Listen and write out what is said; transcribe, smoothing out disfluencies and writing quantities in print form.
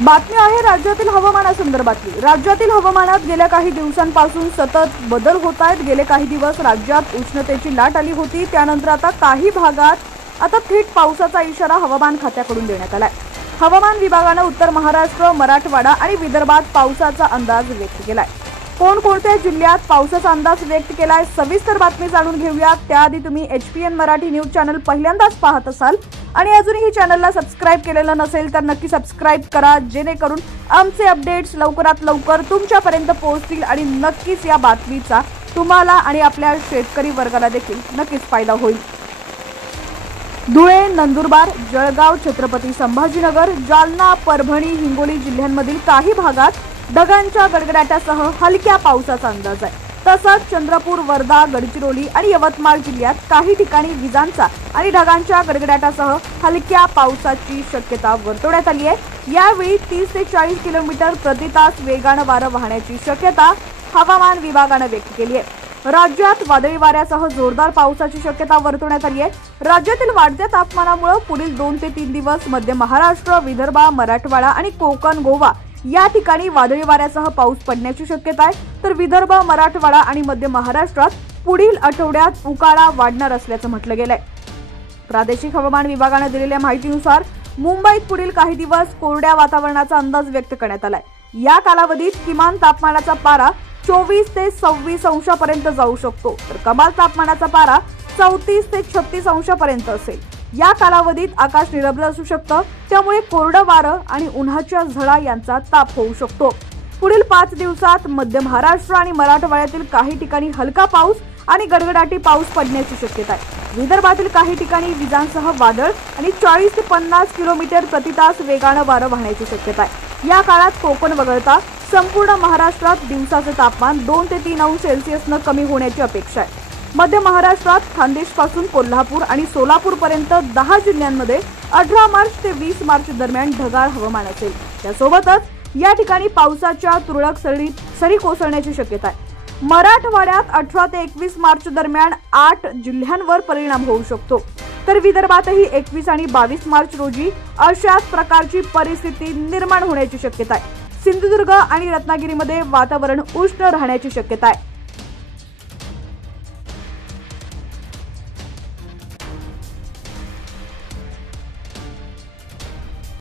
बातमी आहे राज्यातील हवामानासंदर्भातली। राज्यातील हवामानात गेल्या काही दिवसांपासून सतत बदल होत आहेत। गेले काही दिवस राज्यात उष्णतेची लाट आली होती, त्यानंतर आता काही भागात आता थेट पावसाचा इशारा हवामान खात्याकडून देण्यात आलाय। हवामान विभागाने उत्तर महाराष्ट्र, मराठवाडा आणि विदर्भात पावसाचा अंदाज व्यक्त केलाय। कोणकोणत्या जिल्ह्यात पावसाचा अंदाज व्यक्त केलाय, सविस्तर बातमी जाणून घेऊया। त्याआधी तुम्ही HPN मराठी न्यूज चॅनल पहिल्यांदाच पाहत असाल आणि अजूनही चॅनलला सबस्क्राइब केलेलं नसेल तर नक्की सबस्क्राइब करा, जेणेकरून आमचे अपडेट्स लवकरात लवकर तुमच्यापर्यंत पोहोचतील आणि नक्कीच या बातमीचा तुम्हाला आणि आपल्या शेतकरी वर्गाला देखील नक्कीच फायदा होईल। धुळे, नंदुरबार, जळगाव, छत्रपती संभाजीनगर, जालना, परभणी, हिंगोली जिल्ह्यांमधील काही भागात ढगांच्या गडगडाटासह हलक्या पावसाचा अंदाज आहे। तसंच चंद्रपूर, वर्धा, गडचिरोली आणि यवतमाळ जिल्ह्यात काही ठिकाणी विजांचा आणि ढगांच्या गडगडाटासह हलक्या पावसाची शक्यता वर्तवण्यात आली आहे। यावेळी 30 ते 40 किलोमीटर प्रति तास वेगाने वारं वाहण्याची शक्यता हवामान विभागाने व्यक्त केली आहे। राज्यात वादळी वाऱ्यासह जोरदार पावसाची शक्यता वर्तवण्यात आली आहे। राज्यातील वाढत्या तापमानामुळे पुढील 2 ते 3 दिवस मध्य महाराष्ट्र, विदर्भ, मराठवाडा आणि कोकण, गोवा या ठिकाणी वादळी वाऱ्यासह पाऊस पडण्याची शक्यता आहे। तर विदर्भ, मराठवाडा आणि मध्य महाराष्ट्रात पुढील आठवड्यात उकाडा वाढणार असल्याचं म्हटलं गेलंय। प्रादेशिक हवामान विभागाने दिलेल्या माहितीनुसार मुंबईत पुढील काही दिवस कोरड्या वातावरणाचा अंदाज व्यक्त करण्यात आलाय। या कालावधीत किमान तापमानाचा पारा 24 ते 26 अंशापर्यंत जाऊ शकतो, तर कमाल तापमानाचा पारा 34 ते 36 अंशापर्यंत असेल। या कालावधीत आकाश निरभ्र असू शकतं, त्यामुळे कोरडं वारं आणि उन्हाच्या झळा यांचा ताप होऊ शकतो। पुढील 5 दिवसात मध्य महाराष्ट्र आणि मराठवाड्यातील काही ठिकाणी हलका पाऊस आणि गडगडाटी पाऊस पडण्याची शक्यता आहे। विदर्भातील काही ठिकाणी विजांसह वादळ आणि 40 ते 50 किलोमीटर प्रति तास वेगाने वारं वाहण्याची शक्यता आहे। या काळात कोकण वगळता संपूर्ण महाराष्ट्रात दिवसाचे तापमान 2 ते 3 अंश सेल्सिअसने कमी होण्याची अपेक्षा आहे। मध्य महाराष्ट्रात खानदेशपासून कोल्हापूर आणि सोलापूर पर्यंत 10 जिल्ह्यांमध्ये 18 मार्च ते 20 मार्च दरम्यान ढगाळ हवामान असेल। त्यासोबतच या ठिकाणी पावसाच्या तुरळक सरी कोसळण्याची शक्यता आहे। मराठवाड्यात 18 ते 21 मार्च दरम्यान 8 जिल्ह्यांवर परिणाम होऊ शकतो, तर विदर्भातही 21 आणि 22 मार्च रोजी अशाच प्रकारची परिस्थिती निर्माण होण्याची शक्यता आहे। सिंधुदुर्ग आणि रत्नागिरीमध्ये वातावरण उष्ण राहण्याची शक्यता आहे।